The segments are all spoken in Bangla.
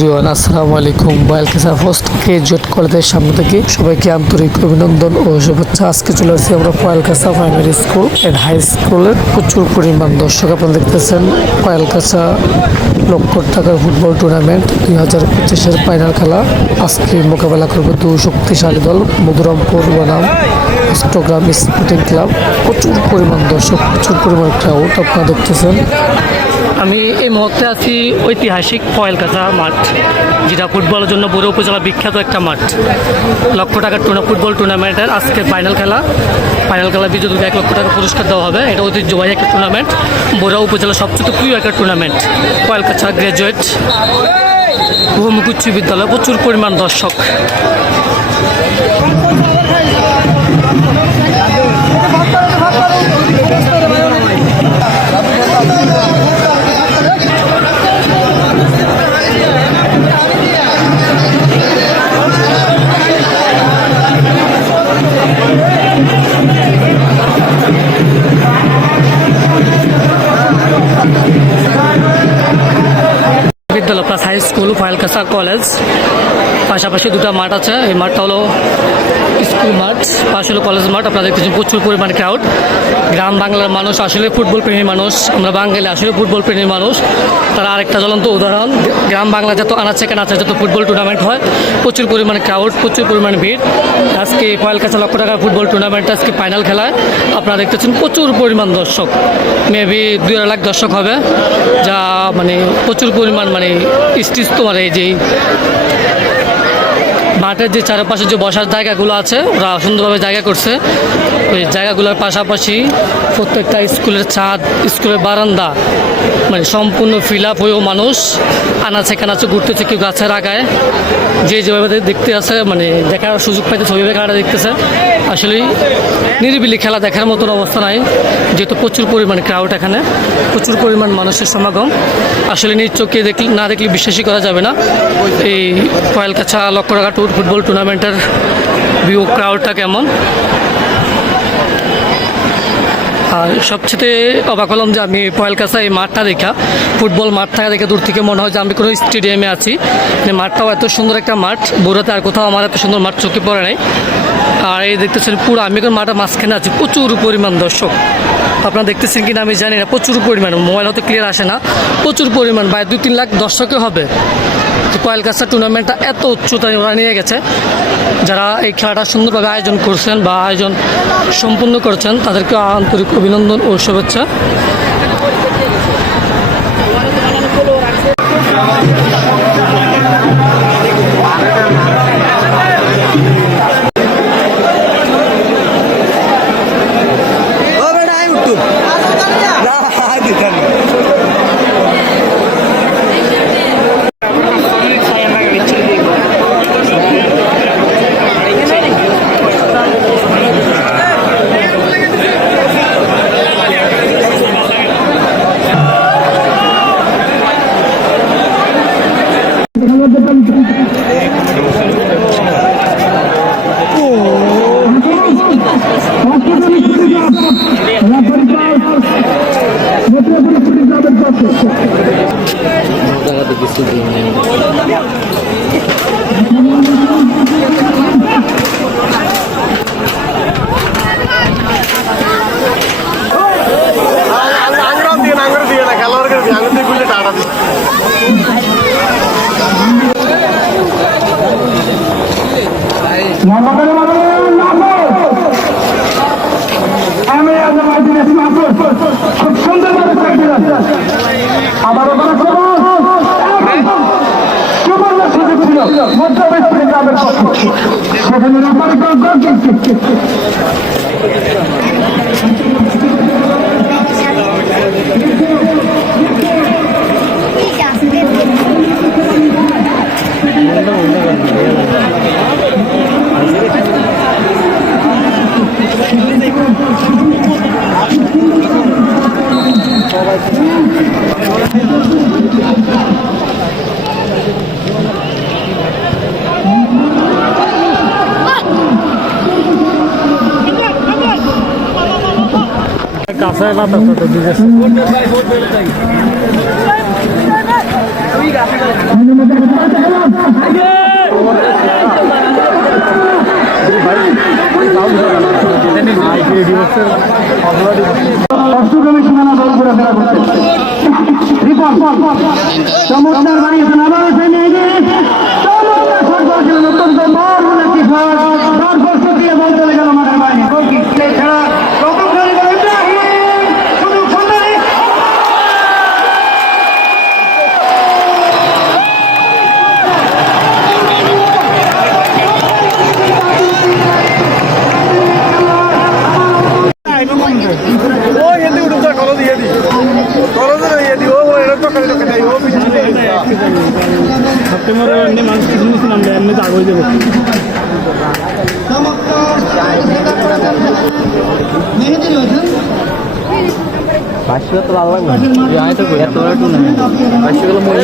এভরিওয়ান, আসসালামু আলাইকুম। বয়াল কেসা ফার্স্ট কে জেট কলেজের সামনে থেকে সবাইকে আন্তরিক অভিনন্দন ও শুভেচ্ছা। আজকে চলে আসছি আমরা পয়াল কাছা প্রাইমারি স্কুল এন্ড হাই স্কুলের প্রচুর পরিমাণ দর্শক আপনারা দেখতেছেন। পয়াল কাছা লক্ষ টাকার ফুটবল টুর্নামেন্ট দুই হাজার পঁচিশের ফাইনাল খেলা। আজকে মোকাবেলা করবে দু শক্তিশালী দল, মধুরামপুর বনাম অষ্টগ্রাম স্পোর্টিং ক্লাব প্রচুর পরিমাণ দর্শক, প্রচুর পরিমাণ ক্রাউড আপনারা দেখতেছেন। আমি এই মুহূর্তে আছি ঐতিহাসিক পয়েলকাছা মাঠ, যেটা ফুটবলের জন্য বড় উপজেলা বিখ্যাত একটা মাঠ। লক্ষ টাকার টুর্না ফুটবল টুর্নামেন্টের আজকে ফাইনাল খেলা। ফাইনাল খেলা বিজয়ীকে এক লক্ষ টাকা পুরস্কার দেওয়া হবে, এটা ঐতিহ্যবাহী একটা টুর্নামেন্ট। বড় উপজেলার সবচেয়ে প্রিয় একটা টুর্নামেন্ট পয়েলকাছা গ্রাজুয়েট বহুমুখ উচ্চ বিদ্যালয়, প্রচুর পরিমাণ দর্শক। স্কুল ফাইলকাসা কলেজ পাশাপাশি দুটো মাঠ আছে। এই মাঠটা হলো স্কুল মাঠ, পাশে হলো কলেজ মাঠ। আপনারা দেখতেছেন প্রচুর পরিমাণে ক্রাউড গ্রাম বাংলার মানুষ, আসলে ফুটবল প্রেমী মানুষ। আমরা বাঙালি, আসলে ফুটবল প্রেমী মানুষ। তারা আরেকটা জ্বলন্ত উদাহরণ, গ্রাম বাংলা যত আনাচে কানাচে যত ফুটবল টুর্নামেন্ট হয়, প্রচুর পরিমাণে ক্রাউড প্রচুর পরিমাণে ভিড়। আজকে পয়েলকাছা লক্ষ টাকার ফুটবল টুর্নামেন্ট আজকে ফাইনাল খেলায়। আপনারা দেখতেছেন প্রচুর পরিমাণ দর্শক। মেবি দুই লাখ দর্শক হবে। যা মানে প্রচুর পরিমাণ মানে স্টিচ তোমার এই যে মাঠের যে চারপাশে যে বসার জায়গাগুলো আছে, ওরা সুন্দরভাবে জায়গা করছে। ওই জায়গাগুলোর পাশাপাশি প্রত্যেকটা স্কুলের ছাদ, স্কুলের বারান্দা মানে সম্পূর্ণ ফিল আপ হয়েও মানুষ আনাচে কানাচে ঘুরতেছে কেউ গাছের আগায়। যে যেভাবে দেখতে আছে মানে দেখার সুযোগ পাইতেছে, ওইভাবে খেলাটা দেখতেছে। আসলে নিরিবিলি খেলা দেখার মতন অবস্থা নাই, যেহেতু প্রচুর পরিমাণ ক্রাউড এখানে, প্রচুর পরিমাণ মানুষের সমাগম। আসলে নিজ চোখে দেখলে না দেখলে বিশ্বাসই করা যাবে না। এই কয়েলকাছা লক্ষ টাকা টুর ফুটবল টুর্নামেন্টের ভিউ ক্রাউডটা কেমন? আর সবচেয়ে অবাক হলাম যে আমি পয়েলকাছা এই মাঠটা দেখা, ফুটবল মাঠ থাকা দেখে দূর থেকে মনে হয় যে আমি কোনো স্টেডিয়ামে আছি। মানে মাঠটাও এত সুন্দর একটা মাঠ, বোরাতে আর কোথাও আমার এত সুন্দর মাঠ চোখে পড়ে নাই। আর এই দেখতেছেন পুরো, আমি এখন মাঠের মাঝখানে আছি, প্রচুর পরিমাণ দর্শক। আপনারা দেখতেছেন কিনা আমি জানি না, প্রচুর পরিমাণ, মোবাইল হয়তো ক্লিয়ার আসে না। প্রচুর পরিমাণ প্রায় দুই তিন লাখ দর্শকে হবে। যে কয়েলকাছা টুর্নামেন্টটা এত উচ্চতায় ওরা নিয়ে গেছে। যারা এই খেলাটা সুন্দরভাবে আয়োজন করছেন বা আয়োজন সম্পূর্ণ করছেন, তাদেরকে আন্তরিক অভিনন্দন ও শুভেচ্ছা। কাঁচায় বাতাস তো ঠিক আছে। অষ্টগ্রামী মেহেদি রয়েছেন পাঁচশো তো ভালো লাগবে তো এত একটু পাঁচশো গুলো মরে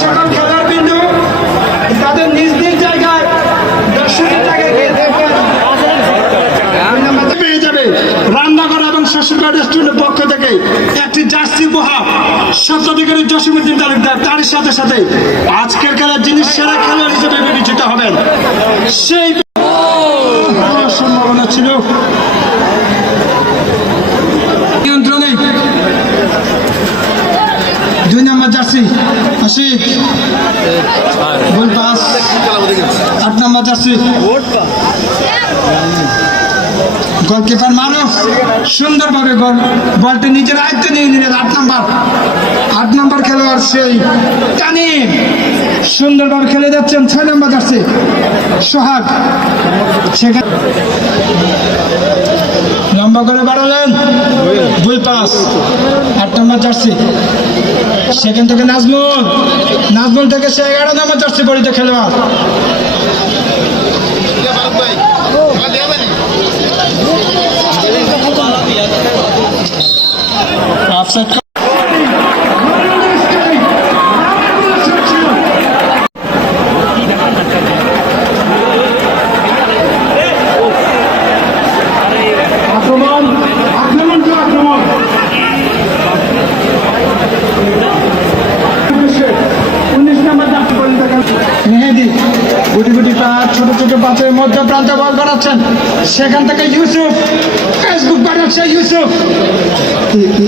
সকল খেলার জায়গায় দর্শকের রান্নাঘর এবং শ্বশুরবাড়ি রেস্টুরেন্টের পক্ষ থেকে একটি জার্সি তালুকদার তার সাথে সাথে আজকের খেলার যিনি সেরা খেলোয়াড় হিসেবে বিবেচিত হবেন, সেই সম্ভাবনা ছিল নিয়ন্ত্রণে দুই নম্বর জার্সি আশিক গোল আট নম্বর জার্সি। গোলকিপার মারো। সুন্দরভাবে গোল বলটি নিজের আয়ত্তে নিয়ে নিলেন আট নাম্বার। আট নাম্বার খেলোয়াড় সেই টানি সুন্দরভাবে খেলে যাচ্ছেন ছয় নম্বর যাচ্ছে সোহাগ। সেখানে লম্বা করে বাড়ালেন। দুই পাস। আট নম্বর জার্সি। সেখান থেকে নাজমুল নাজমুল থেকে সে এগারো নম্বর জার্সি পরিত খেলোয়াড় মধ্যে প্রান্তে বল করাচ্ছেন। সেখান থেকে ইউসুফ ফেসবুক বাড়াচ্ছে ইউসুফ।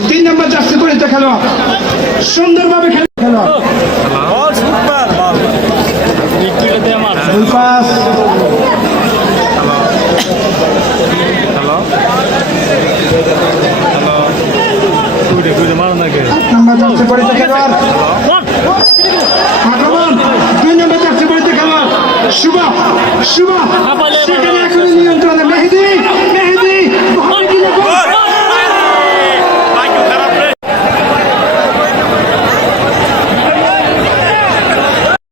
তিন নম্বর জার্সি পরিচিত খেলোয়াড়। সুন্দরভাবে খেলে খেলোয়াড়